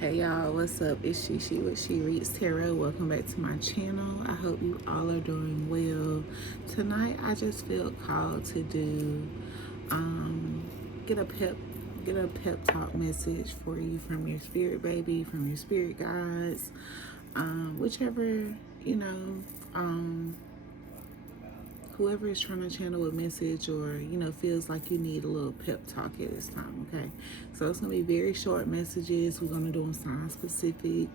Hey y'all, what's up? It's She with She Reads Tarot. Welcome back to my channel. I hope you all are doing well. Tonight I just felt called to do get a pep talk message for you from your spirit baby, from your spirit guides, whichever, you know, whoever is trying to channel a message or feels like you need a little pep talk at this time. Okay, so it's gonna be very short messages. We're gonna do them sign specific.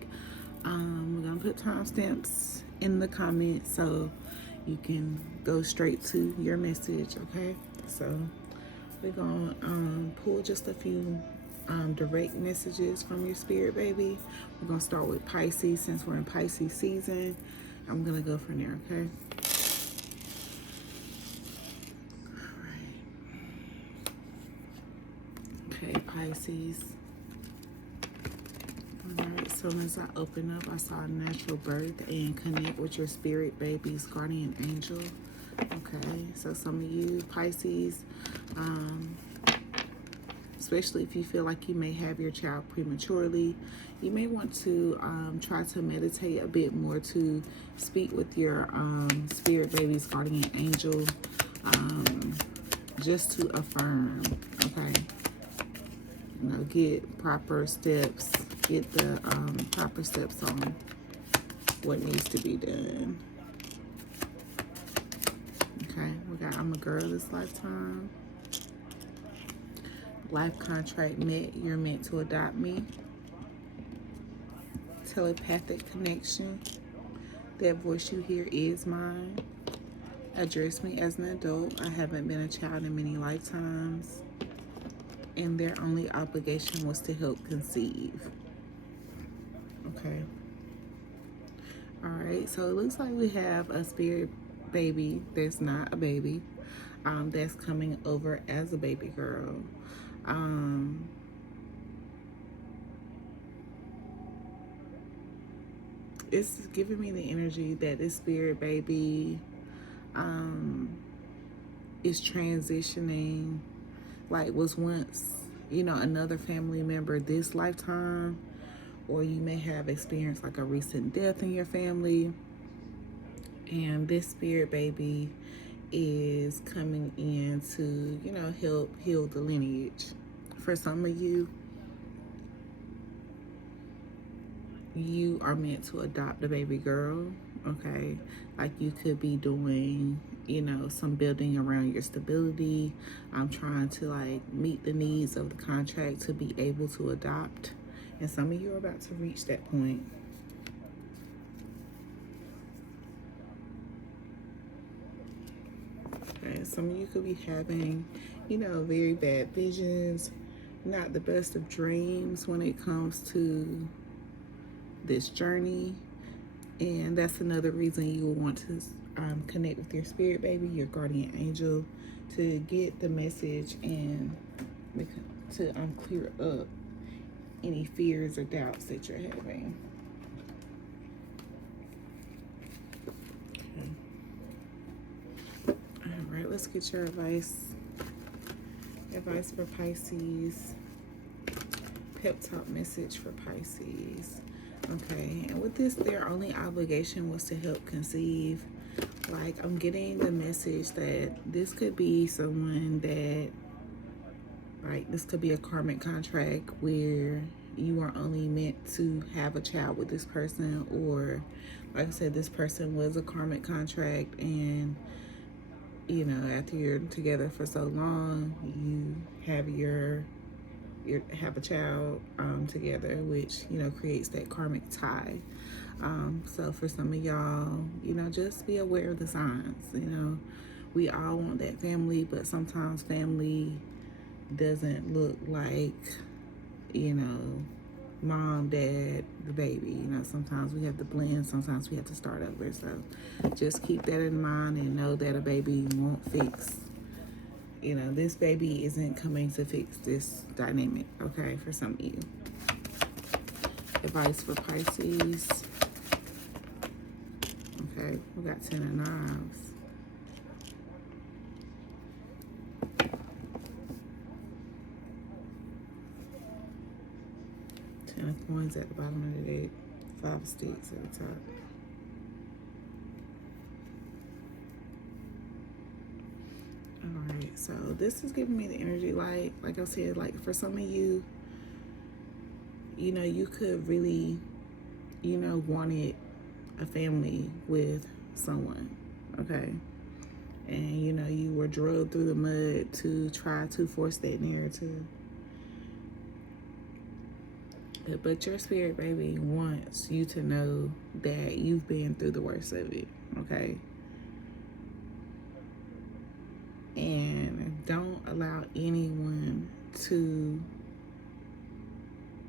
We're gonna put timestamps in the comments so you can go straight to your message. Okay, so we're gonna pull just a few direct messages from your spirit baby. We're gonna start with Pisces since we're in Pisces season. I'm gonna go from there. Okay. Okay, Pisces. Alright, as soon as I open up, I saw natural birth and connect with your spirit baby's guardian angel. Okay, so some of you Pisces, especially if you feel like you may have your child prematurely, you may want to try to meditate a bit more to speak with your spirit baby's guardian angel, just to affirm. Okay. Get proper steps, get the proper steps on what needs to be done. Okay, we got I'm a girl this lifetime. Life contract met, you're meant to adopt me. Telepathic connection, that voice you hear is mine. Address me as an adult, I haven't been a child in many lifetimes. And their only obligation was to help conceive. Okay. All right, so it looks like we have a spirit baby that's not a baby, that's coming over as a baby girl. It's giving me the energy that this spirit baby is transitioning, like was once, another family member this lifetime, or you may have experienced like a recent death in your family, and this spirit baby is coming in to, help heal the lineage. For some of you, you are meant to adopt a baby girl. Okay, like you could be doing, some building around your stability. I'm trying to like meet the needs of the contract to be able to adopt, and some of you are about to reach that point. Okay, some of you could be having, very bad visions, not the best of dreams when it comes to this journey. And that's another reason you will want to connect with your spirit baby, your guardian angel, to get the message and to clear up any fears or doubts that you're having. Okay. All right, let's get your advice. Advice for Pisces. Pep talk message for Pisces. Okay, and with this, their only obligation was to help conceive. Like, I'm getting the message that this could be someone that, like, this could be a karmic contract where you are only meant to have a child with this person, or like I said, this person was a karmic contract, and after you're together for so long, you have have a child together, which creates that karmic tie. So for some of y'all, just be aware of the signs. We all want that family, but sometimes family doesn't look like mom, dad, the baby. Sometimes we have to blend, sometimes we have to start over. So just keep that in mind and know that a baby won't fix, this baby isn't coming to fix this dynamic. Okay, for some of you. Advice for Pisces. Okay, we got 10 of Knives. Ten of coins at the bottom of the deck. Five of sticks at the top. Alright, so this is giving me the energy, like I said, like for some of you, you know, you could really, you know, wanted a family with someone, okay? And, you know, you were drugged through the mud to try to force that narrative. But your spirit baby wants you to know that you've been through the worst of it, okay? And don't allow anyone to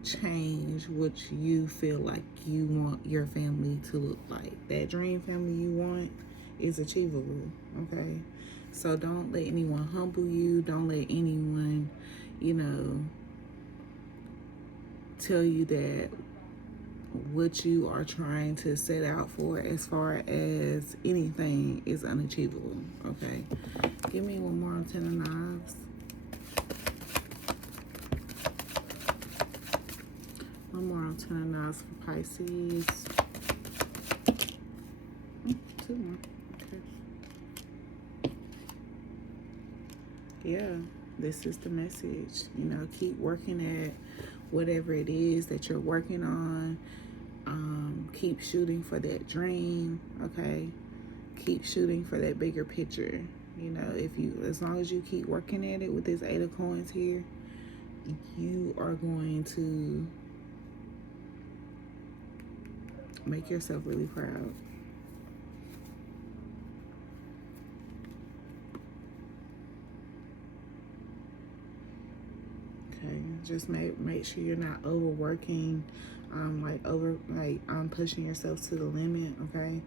change what you feel like you want your family to look like. That dream family you want is achievable, okay? So don't let anyone humble you. Don't let anyone, you know, tell you that what you are trying to set out for as far as anything is unachievable, okay? Give me one more on Ten of Knives. One more on Ten of Knives for Pisces. Two more. Okay. Yeah, this is the message. You know, keep working at whatever it is that you're working on. Keep shooting for that dream, okay? Keep shooting for that bigger picture. You know, as long as you keep working at it with this Eight of Coins here, you are going to make yourself really proud. Okay, just make sure you're not overworking, pushing yourself to the limit, okay?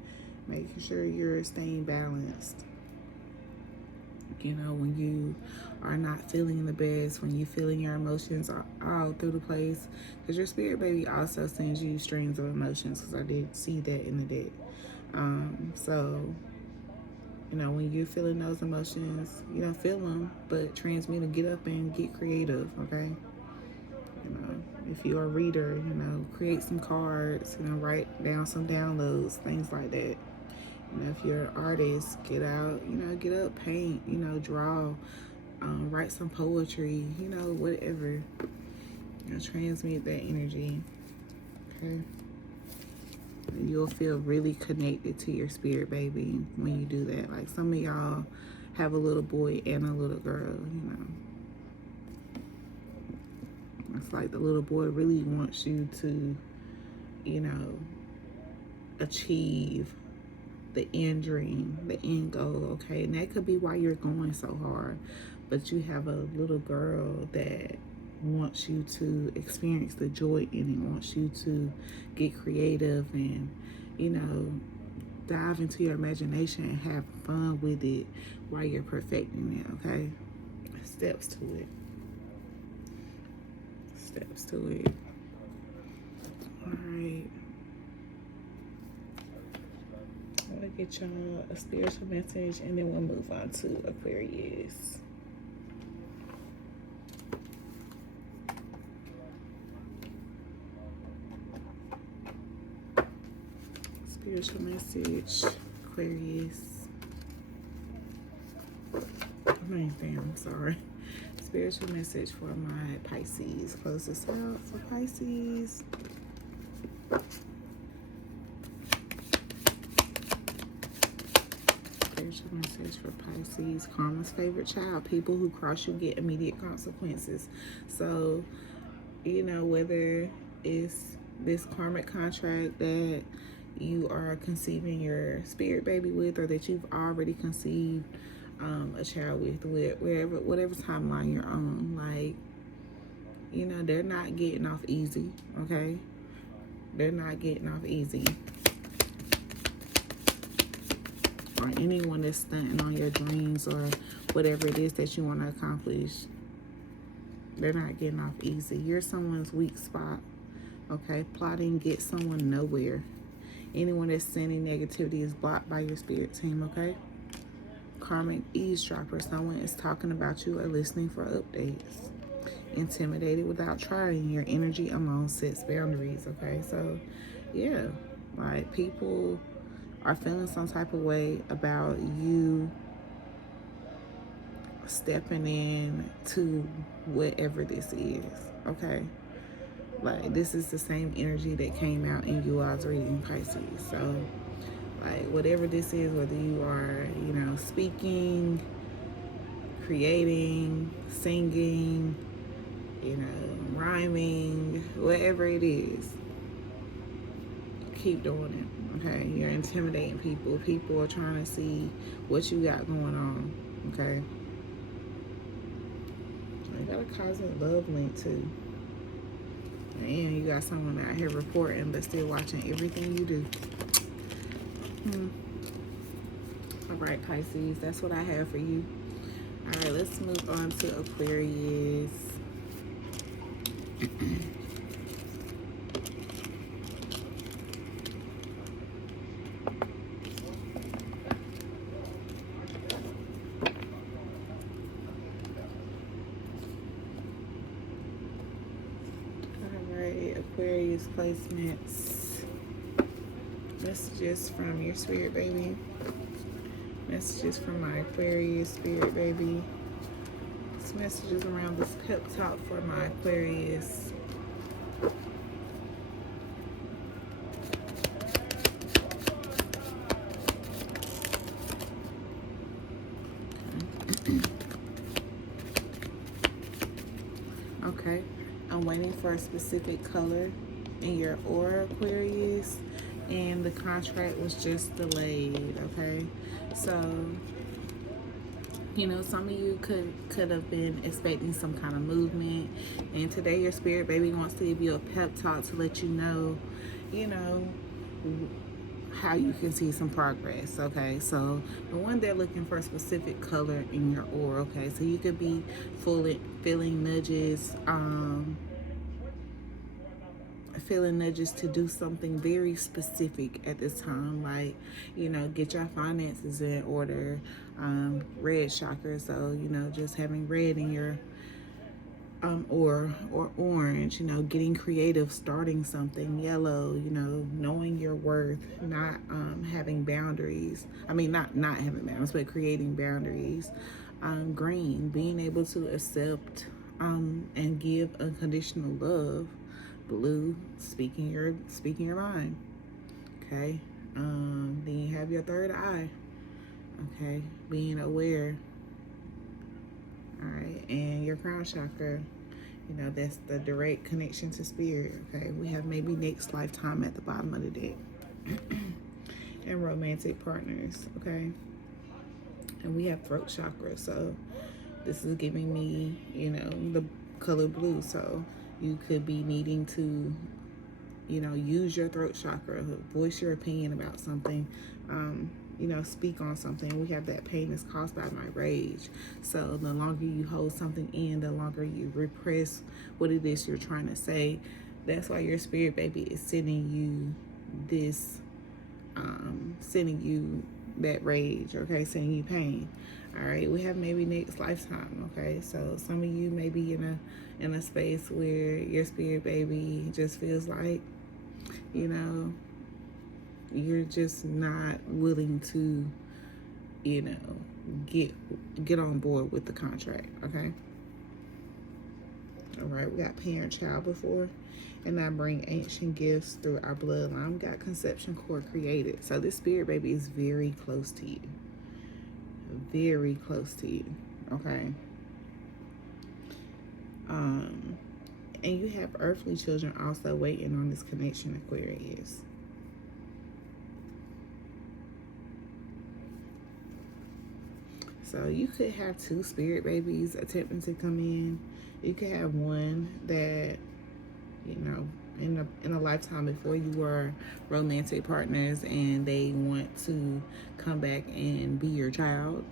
Making sure you're staying balanced. You know, when you are not feeling the best, when you feeling your emotions all through the place, because your spirit baby also sends you streams of emotions, because I did see that in the deck. So, you know, when you're feeling those emotions, you know, feel them, but transmute them, get up and get creative, okay? You know, if you're a reader, you know, create some cards, you know, write down some downloads, things like that. You know, if you're an artist, get out, you know, get up, paint, you know, draw, write some poetry, you know, whatever. You know, transmute that energy, okay? And you'll feel really connected to your spirit baby when you do that. Like some of y'all have a little boy and a little girl, you know. It's like the little boy really wants you to, you know, achieve the end dream, the end goal, okay? And that could be why you're going so hard. But you have a little girl that wants you to experience the joy in it, wants you to get creative and, you know, dive into your imagination and have fun with it while you're perfecting it, okay? Steps to it. Steps to it. All right. I'm gonna get y'all a spiritual message and then we'll move on to Aquarius. Spiritual message, Aquarius. I'm sorry. Spiritual message for my Pisces. Close this out for Pisces. Spiritual message for Pisces. Karma's favorite child. People who cross you get immediate consequences. So, you know, whether it's this karmic contract that you are conceiving your spirit baby with, or that you've already conceived a child with, whatever timeline you're on, like, you know, they're not getting off easy, okay? They're not getting off easy. Or anyone that's stunting on your dreams or whatever it is that you want to accomplish, they're not getting off easy. You're someone's weak spot, okay? Plotting gets someone nowhere. Anyone that's sending negativity is blocked by your spirit team, okay? Karmic eavesdropper. Someone is talking about you or listening for updates. intimidated without trying. Your energy alone sets boundaries, okay? So, yeah, like people are feeling some type of way about you stepping in to whatever this is, okay? Like, this is the same energy that came out in you all's reading, Pisces. So, like, whatever this is, whether you are, you know, speaking, creating, singing, you know, rhyming, whatever it is, keep doing it, okay? You're intimidating people. People are trying to see what you got going on, okay? You got a cosmic love link too. And you got someone out here reporting but still watching everything you do. All right, Pisces, that's what I have for you. All right, let's move on to Aquarius. All right, Aquarius placements. Messages from your spirit, baby. Messages from my Aquarius spirit, baby. It's messages around this pep talk for my Aquarius. Okay, I'm waiting for a specific color in your aura, Aquarius, and the contract was just delayed, okay? So, you know, some of you could have been expecting some kind of movement, and today your spirit baby wants to give you a pep talk to let you know, you know, how you can see some progress, okay? So the one, they're looking for a specific color in your aura, okay? So you could be feeling nudges, feeling nudges to do something very specific at this time, like, you know, get your finances in order. Red chakra, so, you know, just having red in your or orange, you know, getting creative, starting something. Yellow, you know, knowing your worth, not having boundaries. I mean, not having boundaries, but creating boundaries. Green, being able to accept and give unconditional love. Blue, speaking your mind. Okay. Then you have your third eye. Okay, being aware. All right, and your crown chakra, you know, that's the direct connection to spirit. Okay, we have maybe next lifetime at the bottom of the deck. And romantic partners. Okay, and we have throat chakra, so this is giving me, you know, the color blue. So you could be needing to, you know, use your throat chakra, voice your opinion about something, you know, speak on something. We have that pain is caused by my rage. So the longer you hold something in, the longer you repress what it is you're trying to say. That's why your spirit baby is sending you this, sending you that rage, okay, sending you pain. All right, we have maybe next lifetime, okay? So some of you may be in a space where your spirit baby just feels like, you know, you're just not willing to, you know, get on board with the contract, okay? All right, we got parent-child before, and I bring ancient gifts through our bloodline. We got conception core created. So this spirit baby is very close to you. Very close to you, okay? And you have earthly children also waiting on this connection, Aquarius. So you could have two spirit babies attempting to come in. You could have one that, you know, in a lifetime before you were romantic partners, and they want to come back and be your child.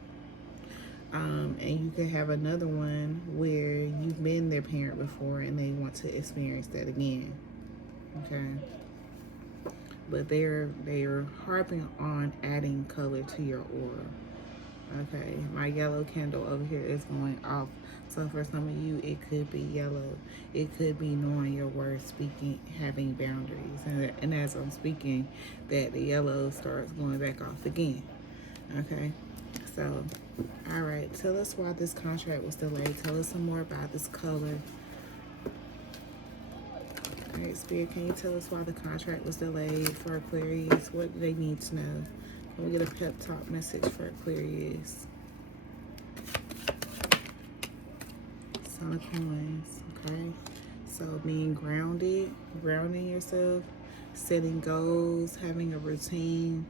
And you could have another one where you've been their parent before and they want to experience that again. Okay. But they're harping on adding color to your aura. Okay, my yellow candle over here is going off. So for some of you, it could be yellow. It could be knowing your worth, speaking, having boundaries. And as I'm speaking, that the yellow starts going back off again. Okay, so, all right. Tell us why this contract was delayed. Tell us some more about this color. All right, Spirit, can you tell us why the contract was delayed for Aquarius? What do they need to know? Can we get a pep talk message for Aquarius? Son of Coins, okay? So being grounded, grounding yourself, setting goals, having a routine,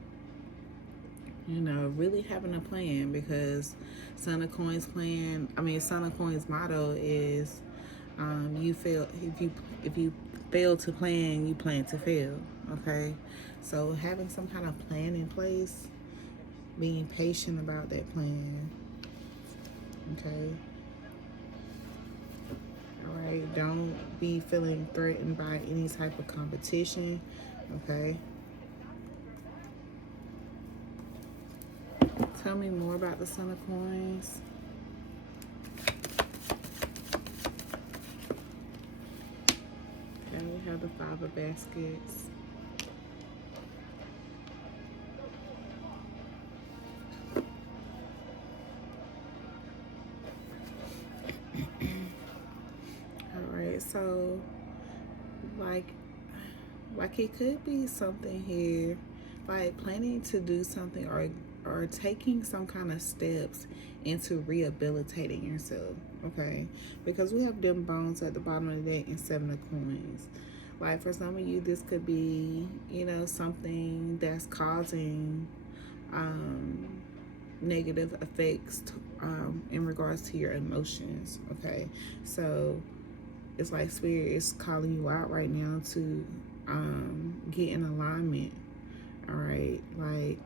you know, really having a plan, because Son of Coins Son of Coins motto is you fail if you fail to plan, you plan to fail. Okay, so having some kind of plan in place, being patient about that plan. Okay, all right, don't be feeling threatened by any type of competition. Okay, tell me more about the Son of Coins. Okay, we have the Five of Baskets. Alright, so like it could be something here, like planning to do something or taking some kind of steps into rehabilitating yourself. Okay, because we have them bones at the bottom of the deck and Seven of Coins. Like for some of you, this could be, you know, something that's causing negative effects in regards to your emotions. Okay, so it's like Spirit is calling you out right now to get in alignment. All right, like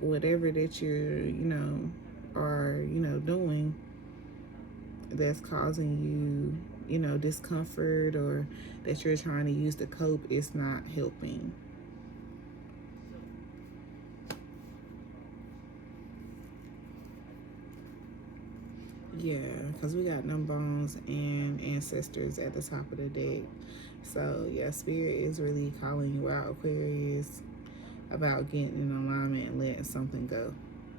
whatever that you're, doing that's causing you, discomfort, or that you're trying to use to cope, is not helping. Yeah, because we got them bones and ancestors at the top of the deck. So yeah, Spirit is really calling you out, Aquarius, about getting in alignment and letting something go.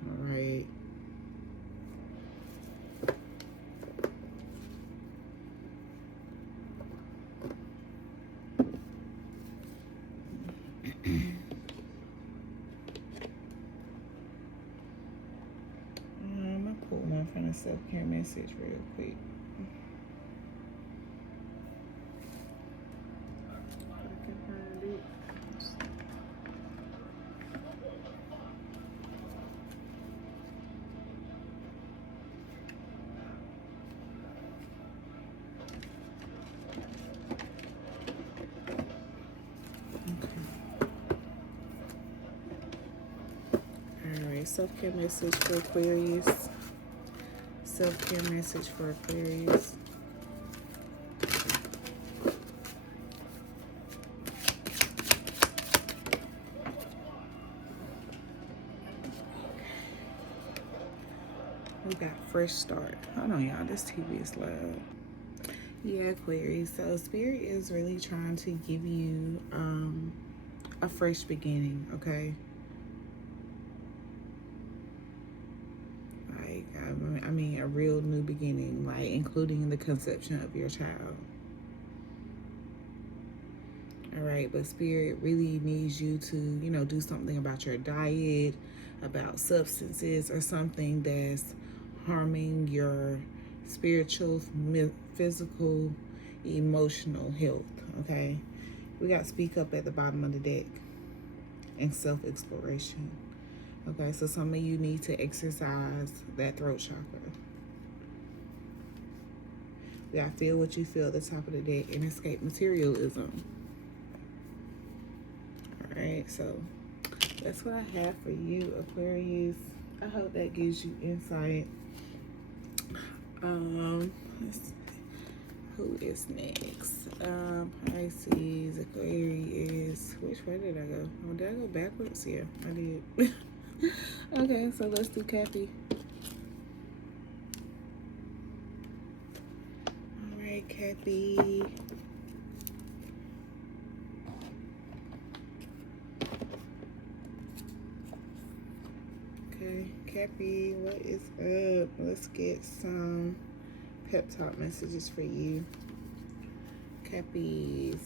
All right. I'm gonna pull one from the self-care message real quick. I can find it. Alright, self-care message for Aquarius. Self-care message for Aquarius. We got fresh start. Hold on, y'all. This TV is loud. Yeah, Aquarius. So Spirit is really trying to give you a fresh beginning, okay? Like, a real new beginning, like including the conception of your child. All right, but Spirit really needs you to, do something about your diet, about substances, or something that's harming your spiritual, physical, emotional health. Okay, we got speak up at the bottom of the deck and self-exploration. Okay, so some of you need to exercise that throat chakra. We got feel what you feel at the top of the deck and escape materialism. All right, so that's what I have for you, Aquarius. I hope that gives you insight. Who is next? Pisces, Aquarius. Which way did I go? Oh, did I go backwards? Yeah, I did. Okay, so let's do Cappy. All right, Cappy. Okay, Cappy, what is up? Let's get some pep talk messages for you. Cappies.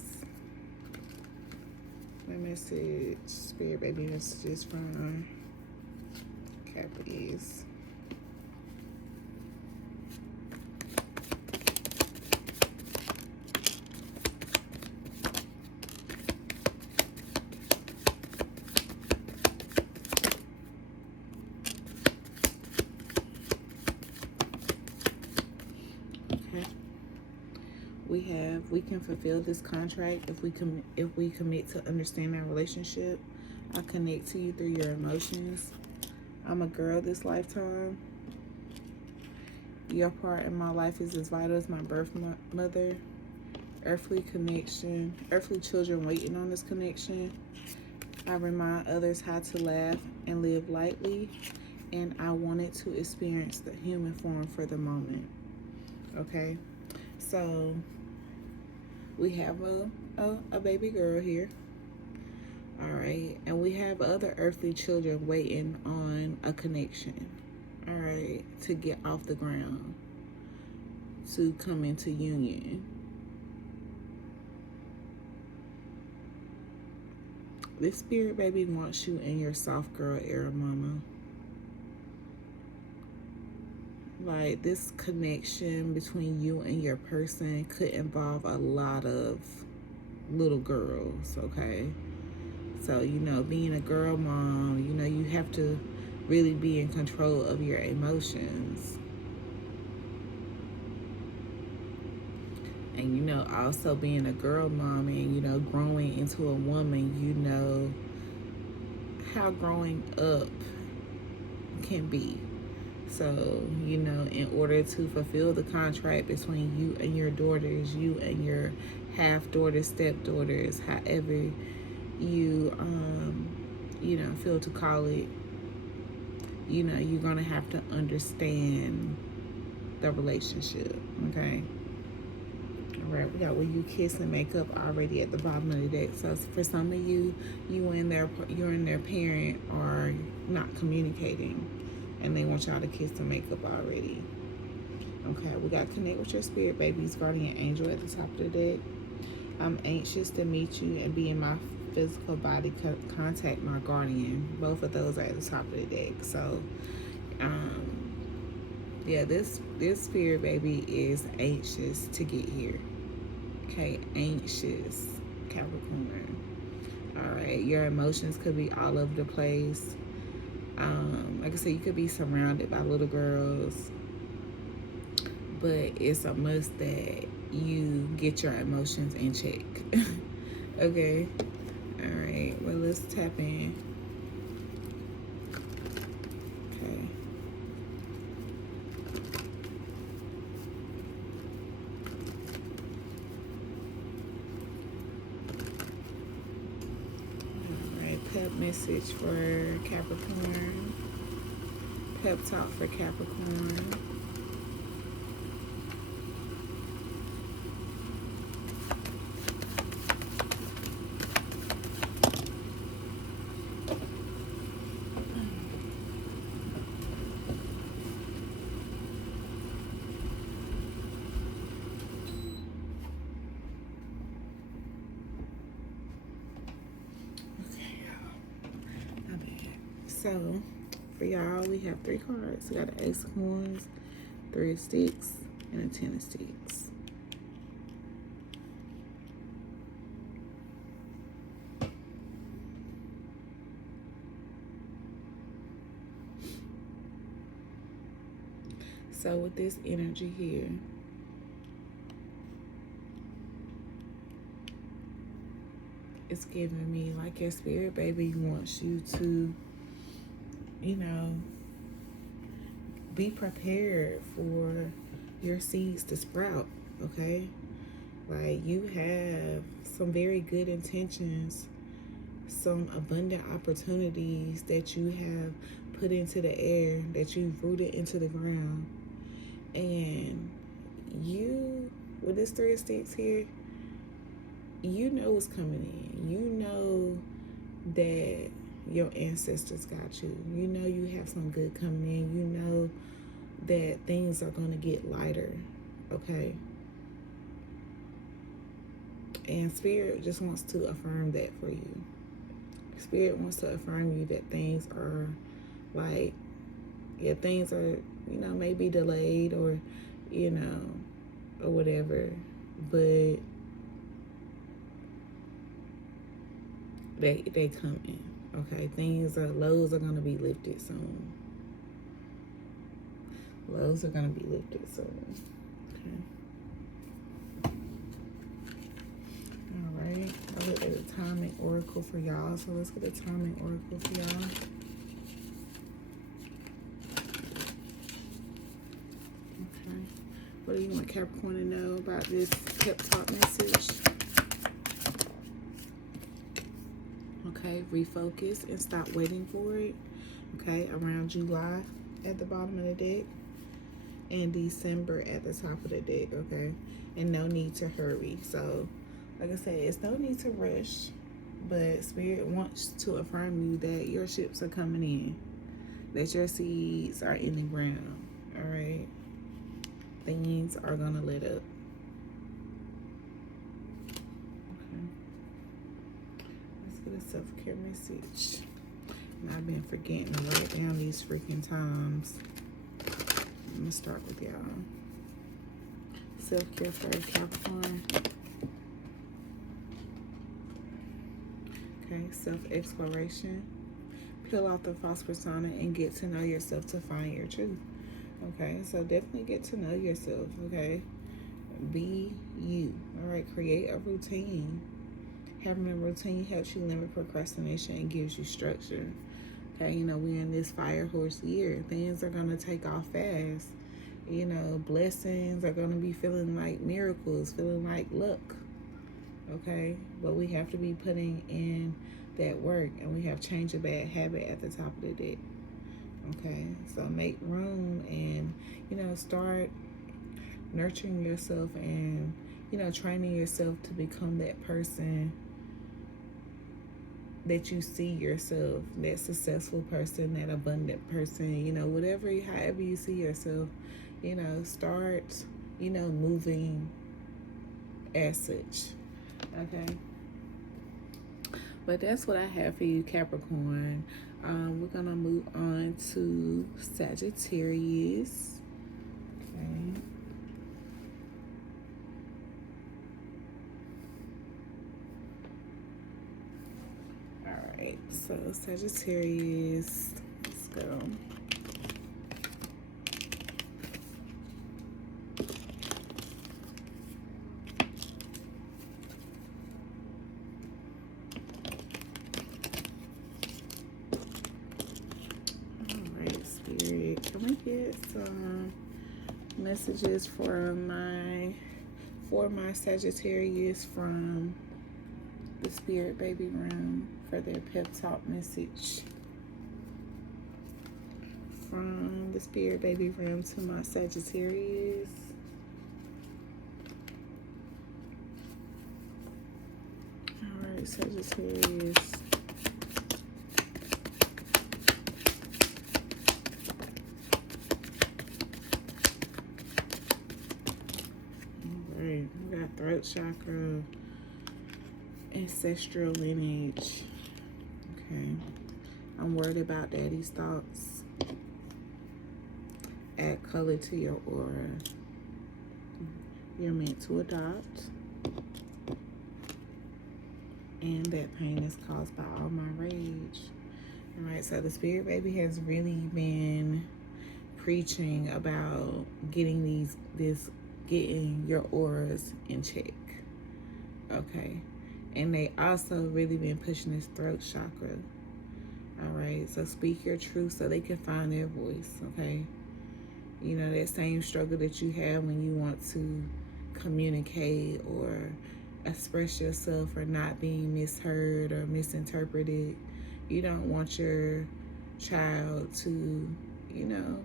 My message, spirit baby messages from Cappies. Okay. We can fulfill this contract if we commit to understand our relationship. I connect to you through your emotions. I'm a girl this lifetime. Your part in my life is as vital as my birth mother. Earthly connection, earthly children waiting on this connection. I remind others how to laugh and live lightly, and I wanted to experience the human form for the moment. Okay, so we have a baby girl here. All right, and we have other earthly children waiting on a connection. All right, to get off the ground, to come into union. This spirit baby wants you in your soft girl era, mama. Like, this connection between you and your person could involve a lot of little girls, okay? So, you know, being a girl mom, you know, you have to really be in control of your emotions. And, you know, also being a girl mom and, you know, growing into a woman, you know how growing up can be. So, you know, in order to fulfill the contract between you and your daughters, you and your half-daughters, stepdaughters, however you, you know, feel to call it, you know, you're going to have to understand the relationship, okay? All right, we got Will You Kiss and Make Up already at the bottom of the deck. So for some of you, you and their parent are not communicating, and they want y'all to kiss and make up already. Okay, we got Connect with Your Spirit Baby's Guardian Angel at the top of the deck. I'm anxious to meet you and be in my physical body. Contact my guardian. Both of those are at the top of the deck. So, yeah, this spirit baby is anxious to get here. Okay, anxious, Capricorn. All right, your emotions could be all over the place. Like I said, you could be surrounded by little girls, but it's a must that you get your emotions in check. Okay. All right. Well, let's tap in. Okay. All right. Pep message for Capricorn. Pep talk for Capricorn. So, for y'all, we have 3 cards. We got an Ace of Wands, 3 of Sticks, and a 10 of Sticks. So, with this energy here, it's giving me like your spirit baby wants you to, you know, be prepared for your seeds to sprout, okay? Like, you have some very good intentions some abundant opportunities that you have put into the air, that you've rooted into the ground. And you, with this Three of Sticks here, you know what's coming in. You know that your ancestors got you. You know you have some good coming in. You know that things are going to get lighter, okay? And Spirit just wants to affirm that for you. Spirit wants to affirm you that things are like, yeah, things are, you know, maybe delayed or, you know, or whatever, but they coming, okay? Lows are going to be lifted soon. Lows are going to be lifted soon, okay? All right, I looked at the timing oracle for y'all, so let's get a timing oracle for y'all. Okay, what do you want Capricorn to know about this pep talk message? Okay, refocus and stop waiting for it. Okay, around July at the bottom of the deck and December at the top of the deck, okay? And no need to hurry. So, like I said, it's no need to rush, but Spirit wants to affirm you that your ships are coming in, that your seeds are in the ground, all right? Things are going to let up. A self-care message. And I've been forgetting to write down these freaking times. I'm gonna start with y'all. Self-care for Capricorn. Okay, self-exploration. Peel off the false persona and get to know yourself to find your truth. Okay, so definitely get to know yourself, okay? Be you, all right? Create a routine. Having a routine helps you limit procrastination and gives you structure. Okay, you know, we're in this fire horse year. Things are going to take off fast. You know, blessings are going to be feeling like miracles, feeling like luck. Okay, but we have to be putting in that work, and we have changed a bad habit at the top of the deck. Okay, so make room and, you know, start nurturing yourself and, you know, training yourself to become that person that you see yourself, that successful person, that abundant person, you know, however you see yourself, you know, start, you know, moving as such, okay? But that's what I have for you, Capricorn. We're going to move on to Sagittarius, okay? So Sagittarius, let's go. All right, Spirit, can we get some messages for my Sagittarius from the Spirit Baby Room for their pep talk message? From the Spirit Baby Room to my Sagittarius. All right, Sagittarius. All right, we got throat chakra, ancestral lineage. Okay, I'm worried about daddy's thoughts. Add color to your aura. You're meant to adopt. And that pain is caused by all my rage. All right, so the Spirit Baby has really been preaching about getting getting your auras in check. Okay. And they also really been pushing this throat chakra. All right, so speak your truth so they can find their voice, okay? You know, that same struggle that you have when you want to communicate or, express yourself or not being misheard or misinterpreted. You don't want your child to, you know,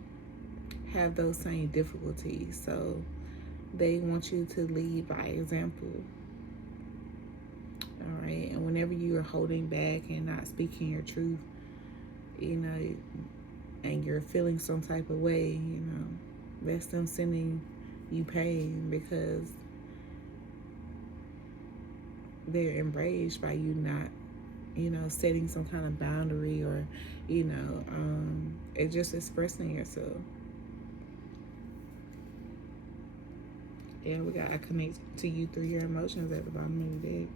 have those same difficulties. So they want you to lead by example. All right. And whenever you are holding back and not speaking your truth, you know, and you're feeling some type of way, you know, that's them sending you pain because they're enraged by you not, you know, setting some kind of boundary or, you know, it just expressing yourself. Yeah, we got to connect to you through your emotions at the bottom of the deck.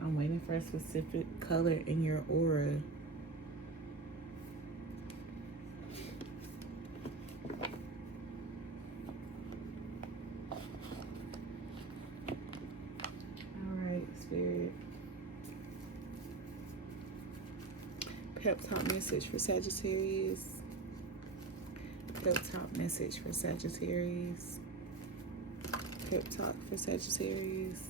I'm waiting for a specific color in your aura. Spirit. Pep talk message for Sagittarius. Pep talk message for Sagittarius. Pep talk for Sagittarius.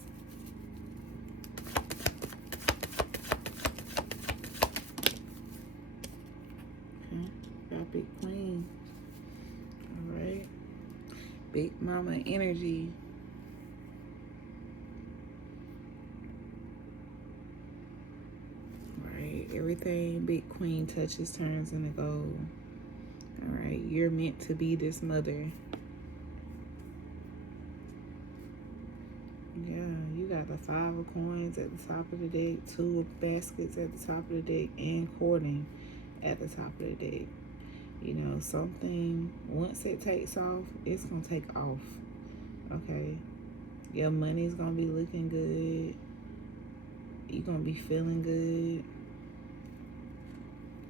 Okay. Got Big Queen. Alright. Big Mama energy. Everything Big Queen touches turns into gold. All right, you're meant to be this mother. Yeah, you got the 5 of coins at the top of the deck, 2 of baskets at the top of the deck, and courting at the top of the deck. You know, something, once it takes off, it's going to take off. Okay? Your money's going to be looking good. You're going to be feeling good.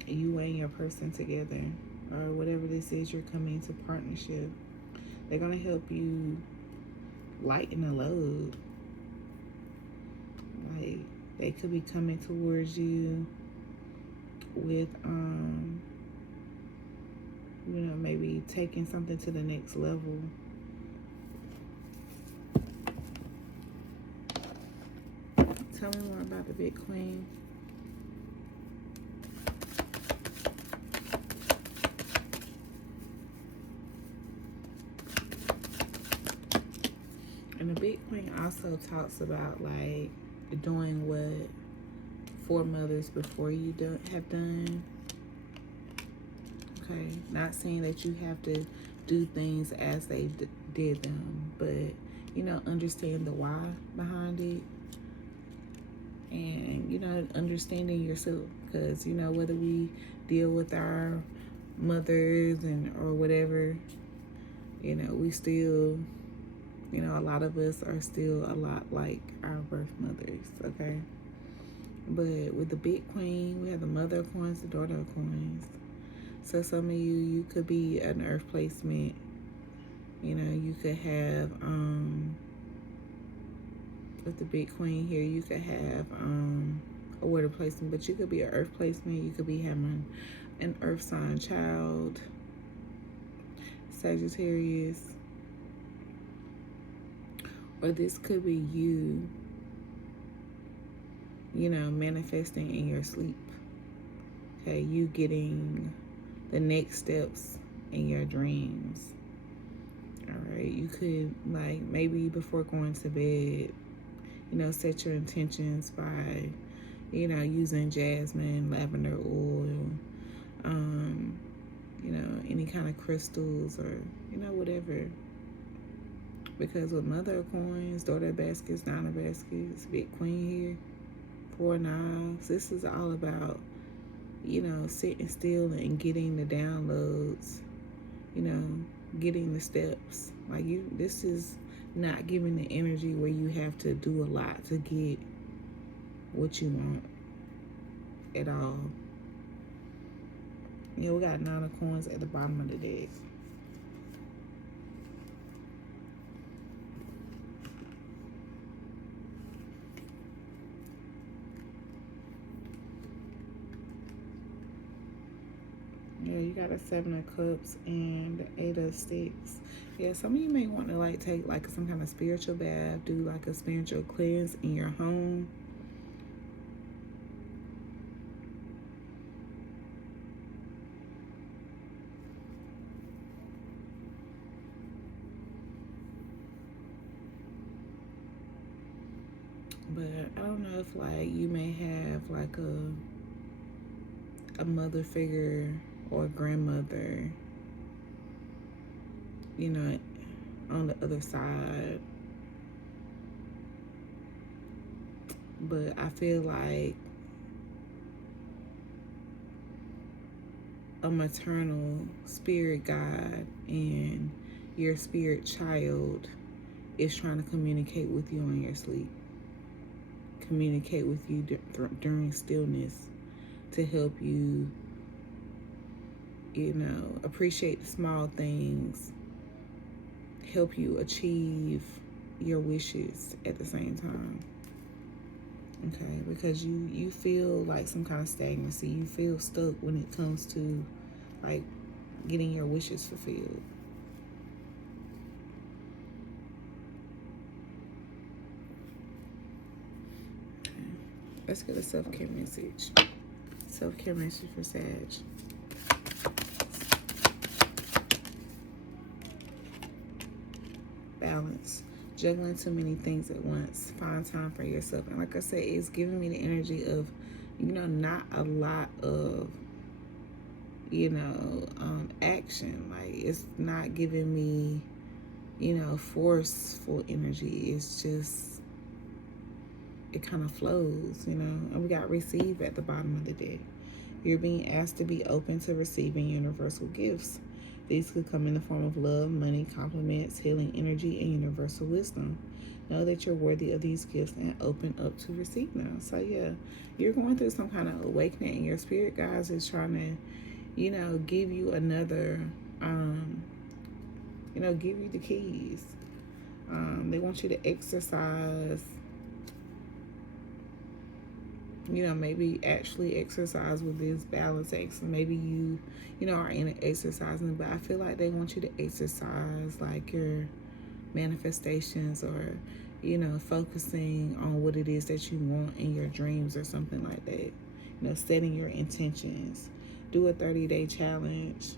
You and your person together, or whatever this is, you're coming to partnership. They're going to help you lighten the load. Like, they could be coming towards you with, you know, maybe taking something to the next level. Tell me more about the Big Queen. And the Big Queen also talks about, like, doing what foremothers before you have done. Okay? Not saying that you have to do things as they did them, but, you know, understand the why behind it. And, you know, understanding yourself. Because, you know, whether we deal with our mothers or whatever, you know, we still... You know, a lot of us are still a lot like our birth mothers, okay? But with the Big Queen, we have the Mother of Coins, the Daughter of Coins. So some of you could be an earth placement. You know, you could have, with the Big Queen here, you could have a water placement, but you could be an earth placement. You could be having an earth sign child, Sagittarius. Or this could be you, you know, manifesting in your sleep. Okay, you getting the next steps in your dreams. All right, you could, like, maybe before going to bed, you know, set your intentions by, you know, using jasmine, lavender oil, you know, any kind of crystals or, you know, whatever. Because with Mother of Coins, Daughter of Baskets, 9 of Baskets, Big Queen here, 4 Knives, this is all about, you know, sitting still and getting the downloads, you know, getting the steps. Like, this is not giving the energy where you have to do a lot to get what you want at all. Yeah, we got 9 of Coins at the bottom of the deck. Yeah, you got a 7 of Cups and the 8 of Sticks. Yeah, some of you may want to like take like some kind of spiritual bath, do like a spiritual cleanse in your home. But I don't know if like you may have like a mother figure or a grandmother, you know, on the other side. But I feel like a maternal spirit guide and your spirit child is trying to communicate with you on your sleep. Communicate with you during stillness to help you, you know, appreciate the small things, help you achieve your wishes at the same time. Okay, because you feel like some kind of stagnancy. You feel stuck when it comes to like getting your wishes fulfilled. Let's get a self-care message. Self-care message for Sag. Balance. Juggling too many things at once. Find time for yourself. And like I said, it's giving me the energy of, you know, not a lot of, you know, action. Like, it's not giving me, you know, forceful energy. It's just, it kind of flows, you know. And we got receive at the bottom of the deck. You're being asked to be open to receiving universal gifts. These could come in the form of love, money, compliments, healing energy, and universal wisdom. Know that you're worthy of these gifts and open up to receive them. So yeah, you're going through some kind of awakening, and your spirit guides is trying to, you know, give you another, you know, give you the keys. They want you to exercise, you know, maybe actually exercise with this balance. Maybe you know, are in exercising, but I feel like they want you to exercise like your manifestations, or, you know, focusing on what it is that you want in your dreams or something like that. You know, setting your intentions. Do a 30-day challenge.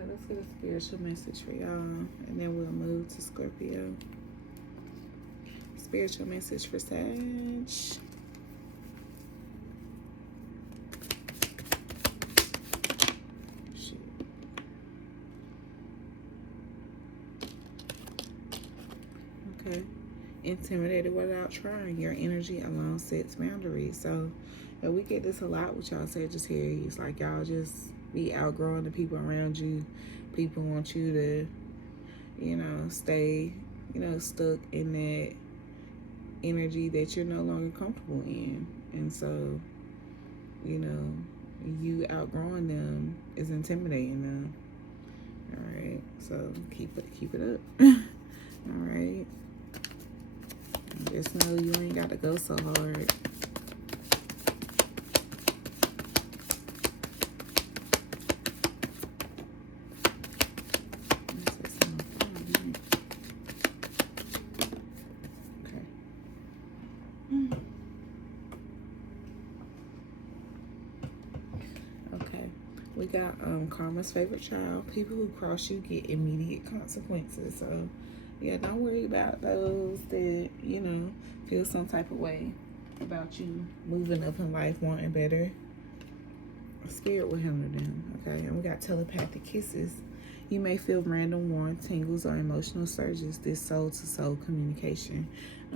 Let's get a spiritual message for y'all, and then we'll move to Scorpio. Spiritual message for Sag. Shit. Okay. Intimidated without trying. Your energy alone sets boundaries. So, and we get this a lot with y'all Sagittarius. Like, y'all just be outgrowing the people around you. People want you to, you know, stay, you know, stuck in that energy that you're no longer comfortable in. And so, you know, you outgrowing them is intimidating them. All right, so keep it up. All right, just know you ain't got to go so hard. We got karma's favorite child. People who cross you get immediate consequences. So yeah, don't worry about those that, you know, feel some type of way about you moving up in life, wanting better. Spirit will handle them. Okay, and we got telepathic kisses. You may feel random warmth, tingles, or emotional surges. This soul-to-soul communication.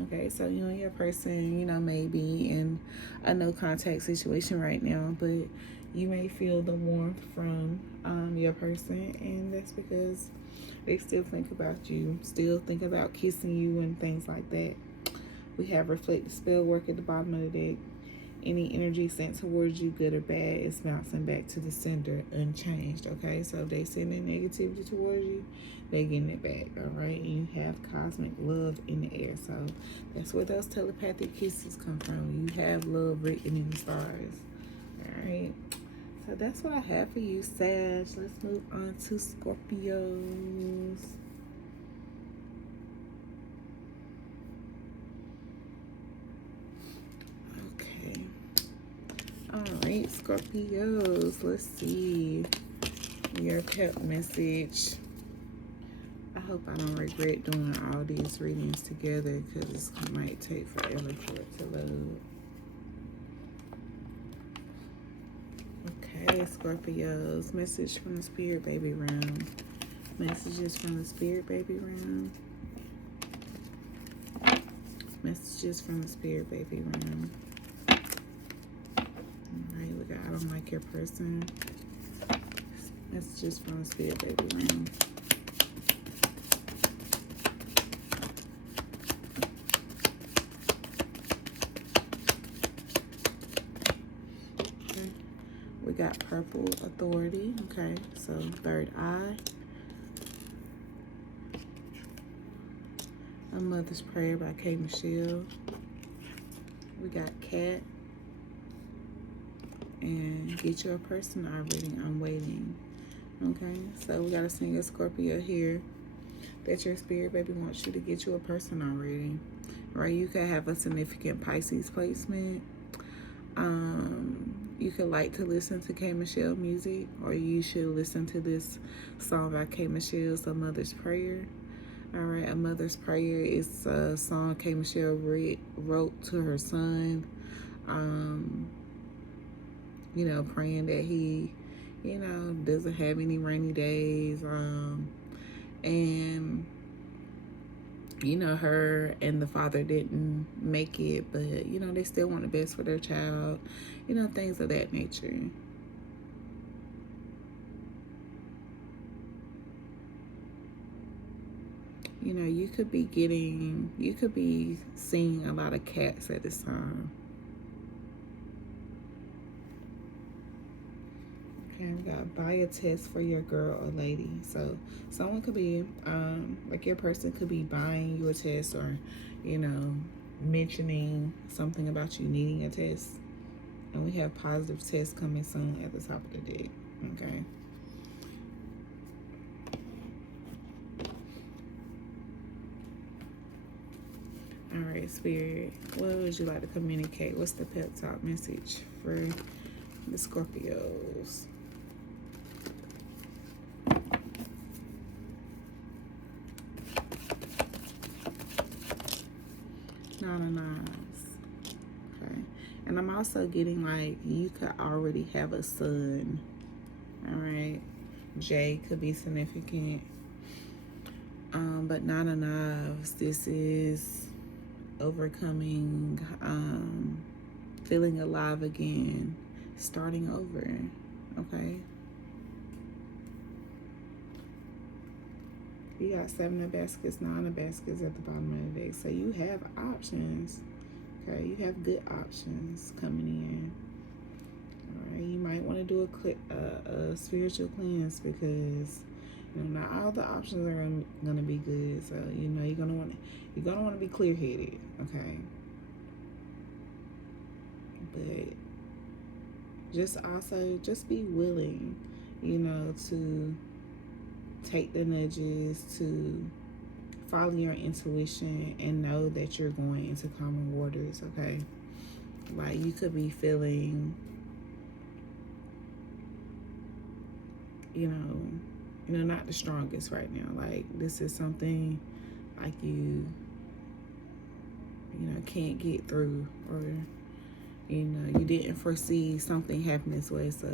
Okay, so you and your person, you know, may be in a no-contact situation right now, but you may feel the warmth from your person, and that's because they still think about you, still think about kissing you and things like that. We have reflective spell work at the bottom of the deck. Any energy sent towards you, good or bad, is bouncing back to the sender unchanged, okay? So if they sending negativity towards you, they getting it back, all right? And you have cosmic love in the air. So that's where those telepathic kisses come from. You have love written in the stars, all right? So that's what I have for you, Sag. Let's move on to Scorpios. Alright, Scorpios, let's see your pep message. I hope I don't regret doing all these readings together because it might take forever for it to load. Okay, Scorpios, message from the Spirit Baby realm. Messages from the Spirit Baby realm. Messages from the Spirit Baby realm. Alright, we got I don't like your person. Messages from the Spirit Baby realm. Okay. We got purple authority. Okay, so third eye. A Mother's Prayer by K. Michelle. We got cat. And get your person reading. I'm waiting. Okay, so we got a single Scorpio here that your spirit baby wants you to get you a person reading. Right, you could have a significant Pisces placement. You could like to listen to K. Michelle music, or you should listen to this song by K. Michelle's A Mother's Prayer. All right, A Mother's Prayer is a song K. Michelle wrote to her son. You know, praying that he, you know, doesn't have any rainy days. And, you know, her and the father didn't make it, but, you know, they still want the best for their child. You know, things of that nature. You know, you could be seeing a lot of cats at this time. Okay, we got buy a test for your girl or lady. So someone could be, like your person could be buying you a test, or, you know, mentioning something about you needing a test. And we have positive tests coming soon at the top of the deck. Okay. All right, Spirit, what would you like to communicate? What's the pep talk message for the Scorpios? Nine of Knives. Okay. And I'm also getting like you could already have a son. All right. J could be significant. But Nine of Knives, this is overcoming, feeling alive again, starting over. Okay. You got 7 of baskets, 9 of baskets at the bottom of the deck. So you have options. Okay, you have good options coming in. All right, you might want to do a spiritual cleanse, because you know not all the options are gonna be good. So you know you're gonna want to be clear-headed. Okay, but just be willing, you know, to take the nudges, to follow your intuition, and know that you're going into calmer waters. Okay, like you could be feeling, you know, not the strongest right now. Like this is something like you know can't get through, or you know you didn't foresee something happening this way, so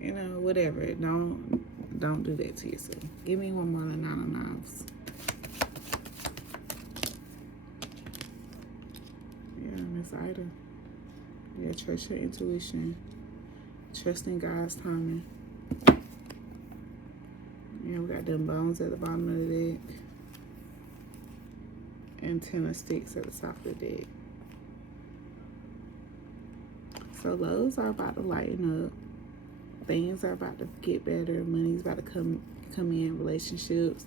you know whatever. Don't do that to yourself. Give me one more Nine of Knives. Yeah, Miss Ida. Yeah, trust your intuition. Trust in God's timing. Yeah, we got them bones at the bottom of the deck. And 10 of Sticks at the top of the deck. So lows are about to lighten up. Things are about to get better. Money's about to come in. Relationships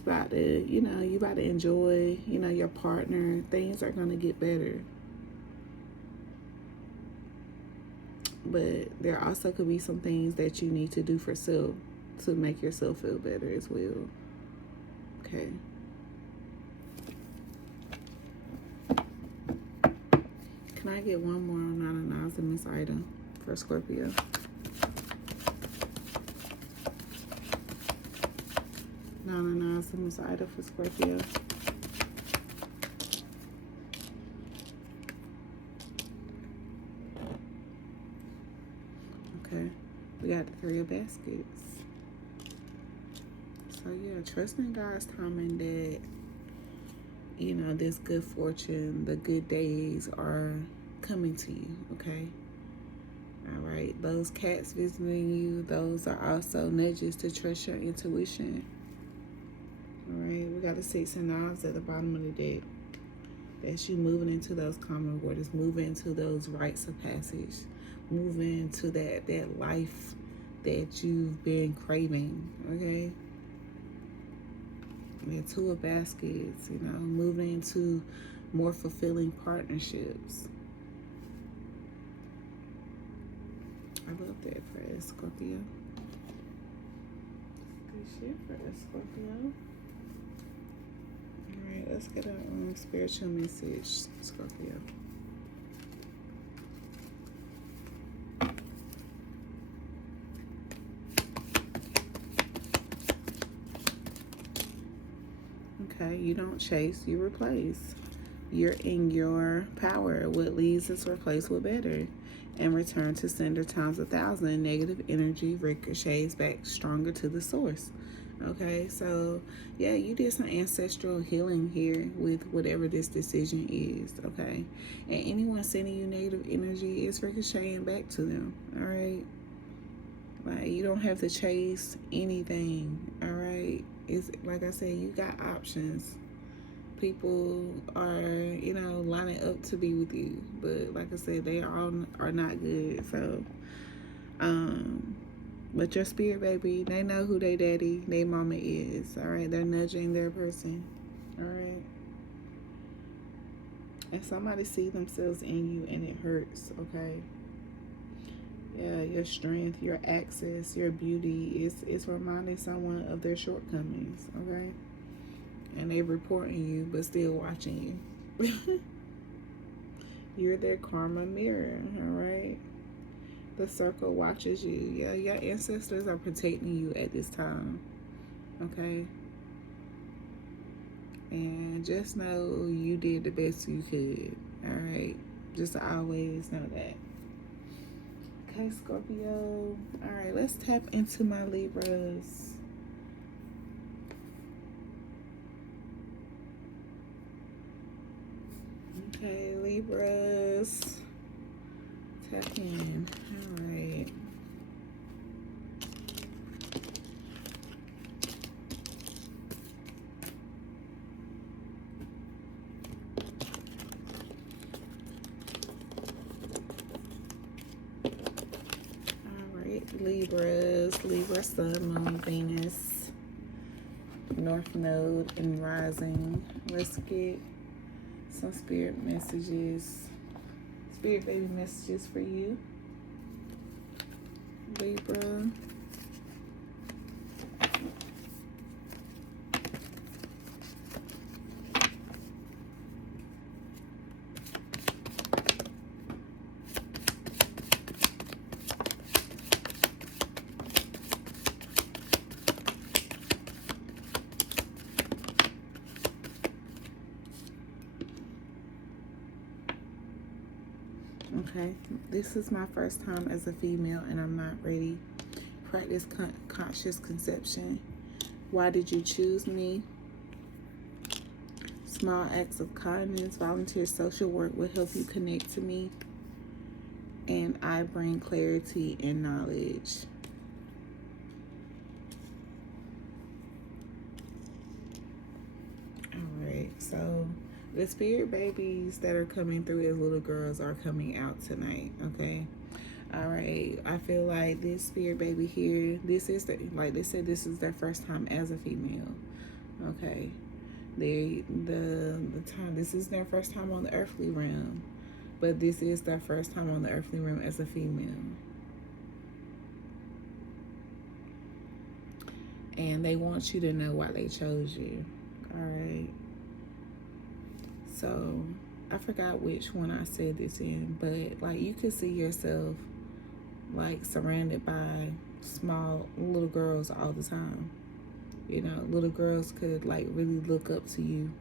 about to, you about to enjoy, your partner. Things are going to get better. But there also could be some things that you need to do for self to make yourself feel better as well. Okay. Can I get one more on Nine of Knives and Miss Ida for Scorpio? Nine of Knives and Miss Ida for Scorpio. Okay. We got the Three of Baskets. So yeah, trusting God's timing that, this good fortune, the good days are coming to you, okay? All right, those cats visiting you, those are also nudges to trust your intuition. All right, we got the Six of Knives at the bottom of the deck. That's you moving into those common waters, moving into those rites of passage, moving into that life that you've been craving, okay? The Two of Baskets, moving into more fulfilling partnerships. I love that for Scorpio. Good shit for Scorpio. Alright, let's get a spiritual message, Scorpio. Okay, you don't chase, you replace. You're in your power. What leaves is replaced with better. And return to sender times 1,000. Negative energy ricochets back stronger to the source. Okay, so yeah, you did some ancestral healing here with whatever this decision is. Okay, and anyone sending you negative energy is ricocheting back to them. All right, like you don't have to chase anything. All right, it's like I said, you got options. People are, lining up to be with you, but like I said, they all are not good. So, but your spirit baby, they know who their daddy, their mama is. All right, they're nudging their person. All right, and somebody see themselves in you, and it hurts. Okay. Yeah, your strength, your access, your beauty is reminding someone of their shortcomings. Okay. And they reporting you, but still watching you. You're their karma mirror, all right? The circle watches you. Yeah, your ancestors are protecting you at this time, okay? And just know you did the best you could, all right? Just always know that. Okay, Scorpio. All right, let's tap into my Libras. Okay, Libras, tap in. All right. All right, Libras, Libra, Sun, Moon, Venus, North Node, and Rising. Let's get some spirit messages, spirit baby messages for you, Libra. Okay, this is my first time as a female and I'm not ready. Practice conscious conception. Why did you choose me? Small acts of kindness, volunteer social work will help you connect to me. And I bring clarity and knowledge. All right, so The spirit babies that are coming through as little girls are coming out tonight, okay? All right, I feel like this spirit baby here, this is like they said, this is their first time as a female, okay? The time, this is their first time on the earthly realm, but this is their first time on the earthly realm as a female. And they want you to know why they chose you, all right? So I forgot which one I said this in, but like you could see yourself like surrounded by small little girls all the time. You know, little girls could like really look up to you.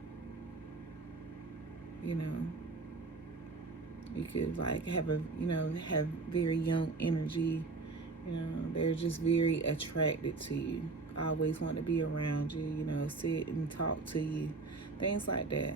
You know, you could like have a, you know, have very young energy. You know, they're just very attracted to you. Always want to be around you, you know, sit and talk to you. Things like that.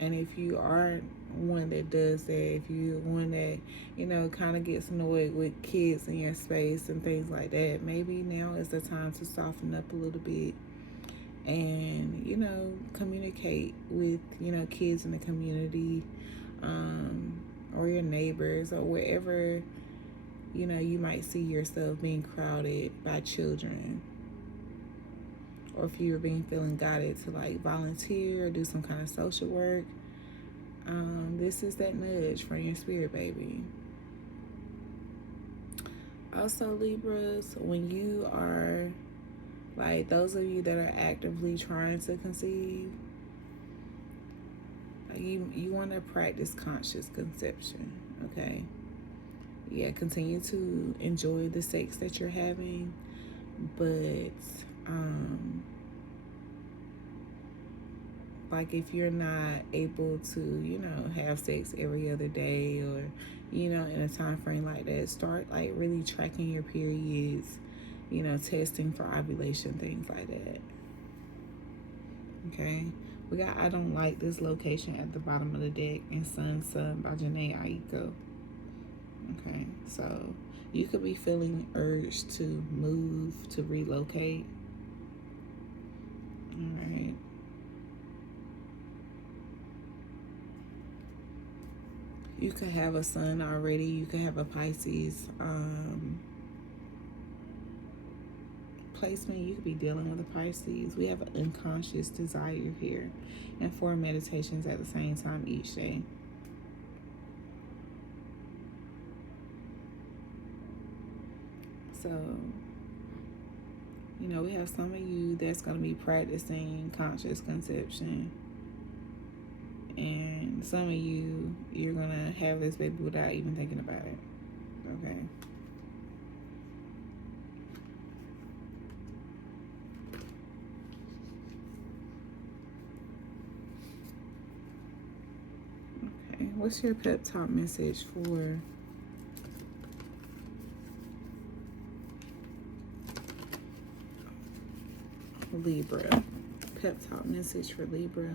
And if you are one that does that, if you're one that, you know, kind of gets annoyed with kids in your space and things like that, maybe now is the time to soften up a little bit and, you know, communicate with, you know, kids in the community, or your neighbors, or wherever, you know, you might see yourself being crowded by children. Or if you're feeling guided to like volunteer or do some kind of social work, this is that nudge from your spirit baby. Also, Libras, when you are like those of you that are actively trying to conceive, you want to practice conscious conception, okay? Yeah, continue to enjoy the sex that you're having, but like if you're not able to, you know, have sex every other day, or, you know, in a time frame like that, start like really tracking your periods, you know, testing for ovulation, things like that. Okay, we got I Don't Like This Location at the bottom of the deck, and Sun by Janae Aiko. Okay, so you could be feeling urged to move, to relocate. All right. You could have a Sun already. You could have a Pisces placement. You could be dealing with a Pisces. We have an unconscious desire here, and 4 meditations at the same time each day. So, you know, we have some of you that's going to be practicing conscious conception. And some of you, you're going to have this baby without even thinking about it. Okay. Okay. What's your pep talk message for Libra? Pep talk message for Libra.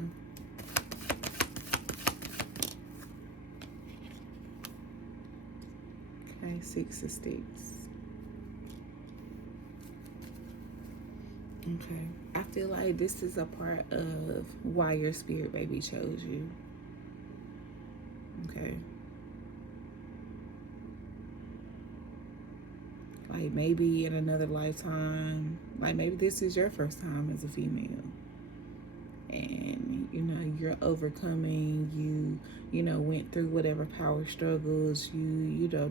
Okay, 6 of Sticks. Okay, I feel like this is a part of why your spirit baby chose you. Okay. Like maybe in another lifetime, like maybe this is your first time as a female. And, you know, you're overcoming, you know, went through whatever power struggles, you know,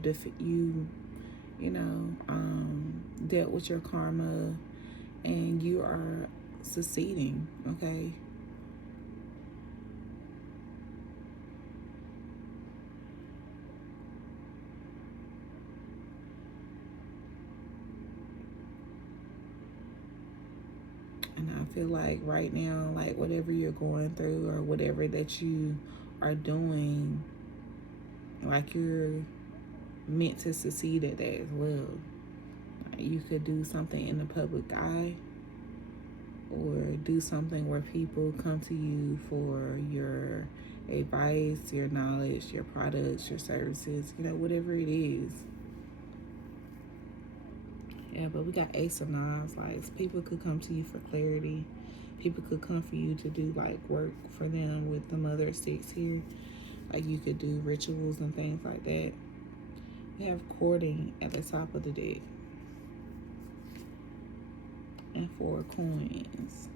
dealt with your karma, and you are succeeding, okay? And I feel like right now, like whatever you're going through or whatever that you are doing, like you're meant to succeed at that as well. You could do something in the public eye, or do something where people come to you for your advice, your knowledge, your products, your services, you know, whatever it is. Yeah, but we got Ace of Knives. Like, people could come to you for clarity. people could come for you to do like work for them with the Mother of Six here. Like you could do rituals and things like that. We have courting at the top of the deck. And 4 coins.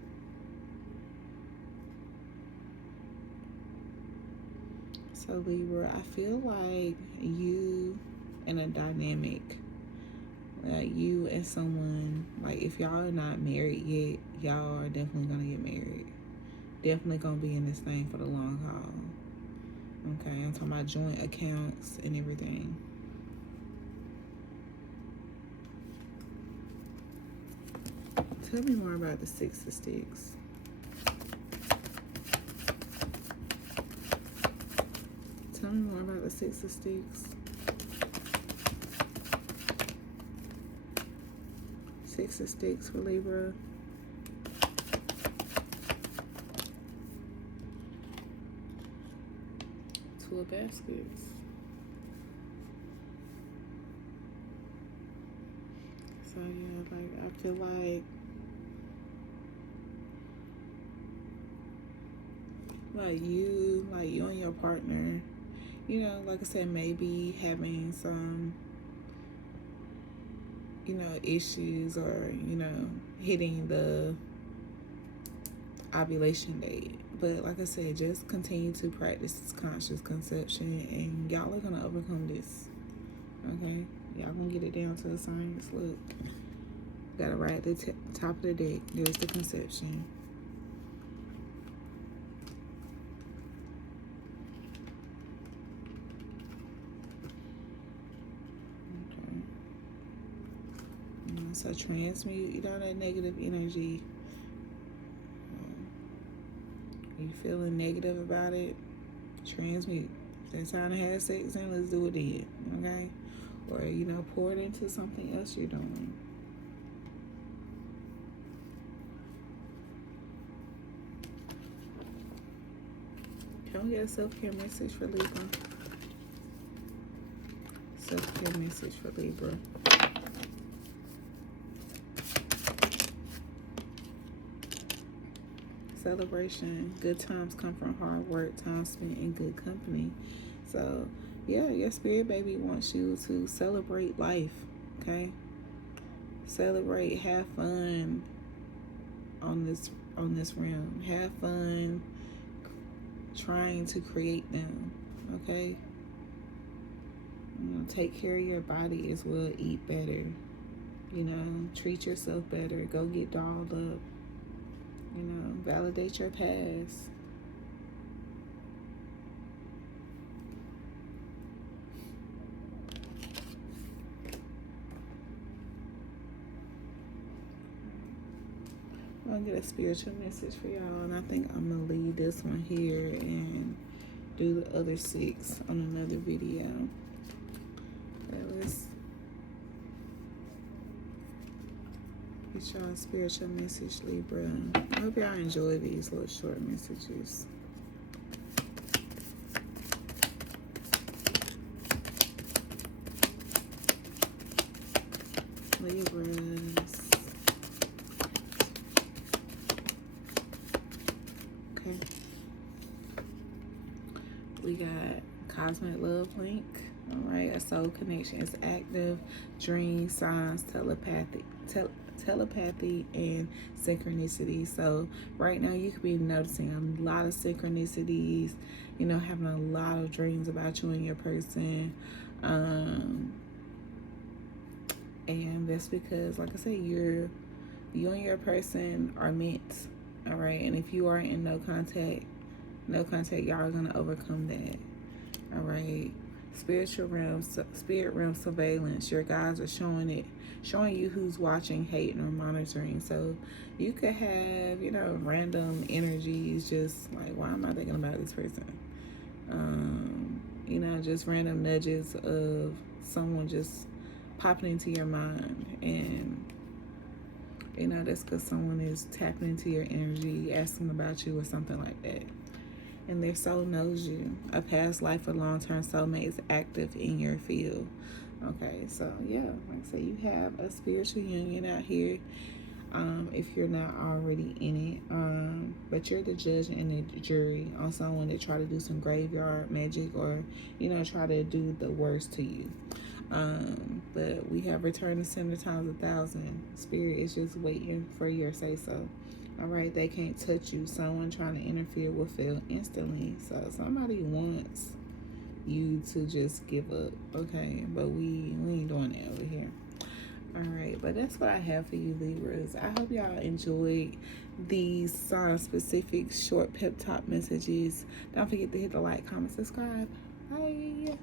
So Libra, I feel like you in a dynamic, like you and someone, like if y'all are not married yet, y'all are definitely gonna get married. Definitely gonna be in this thing for the long haul. Okay, I'm talking about joint accounts and everything. Tell me more about the Six of Sticks. Tell me more about the Six of Sticks. Six of Sticks for Libra. Two of Baskets. So yeah, like I feel like you and your partner, you know, like I said, maybe having some, you know, issues or, you know, hitting the ovulation date. But like I said, just continue to practice conscious conception and y'all are gonna overcome this. Okay? Y'all gonna get it down to a science. Look. Gotta right at the top of the deck. There's the conception. So transmute, you know, that negative energy. You feeling negative about it? Transmute. If that's time to have sex, then let's do it then. Okay? Or, you know, pour it into something else you're doing. Can we get a self-care message for Libra? Self-care message for Libra. Celebration. Good times come from hard work, time spent in good company. So, yeah, your spirit baby wants you to celebrate life, okay? Celebrate, have fun on this realm. Have fun trying to create them, okay? You know, take care of your body as well. Eat better. You know, treat yourself better. Go get dolled up. You know, validate your past. I'm gonna get a spiritual message for y'all, and I think I'm gonna leave this one here and do the other 6 on another video. Let's get y'all a spiritual message, Libra. I hope y'all enjoy these little short messages. Libras. Okay. We got Cosmic Love Link. All right. A soul connection is active. Dreams, signs, telepathy, and synchronicity. So right now you could be noticing a lot of synchronicities, you know, having a lot of dreams about you and your person. And that's because, like I said, you and your person are meant. All right. And if you are in no contact, y'all are gonna overcome that. All right. Spirit realm surveillance. Your guides are showing you who's watching, hating, or monitoring. So you could have, you know, random energies, just like, why am I thinking about this person? You know, just random nudges of someone just popping into your mind, and you know, that's because someone is tapping into your energy, asking about you or something like that. And their soul knows you. A past life or long-term soulmate is active in your field. Okay, so yeah, like I say, you have a spiritual union out here. if you're not already in it. But you're the judge and the jury on someone that try to do some graveyard magic, or, you know, try to do the worst to you. But we have returned to sender times 1,000. Spirit is just waiting for your say so. All right, they can't touch you. Someone trying to interfere will fail instantly. So somebody wants you to just give up, okay? But we ain't doing that over here. All right, but that's what I have for you, Libras. I hope y'all enjoyed these sign-specific short pep talk messages. Don't forget to hit the like, comment, subscribe. Bye.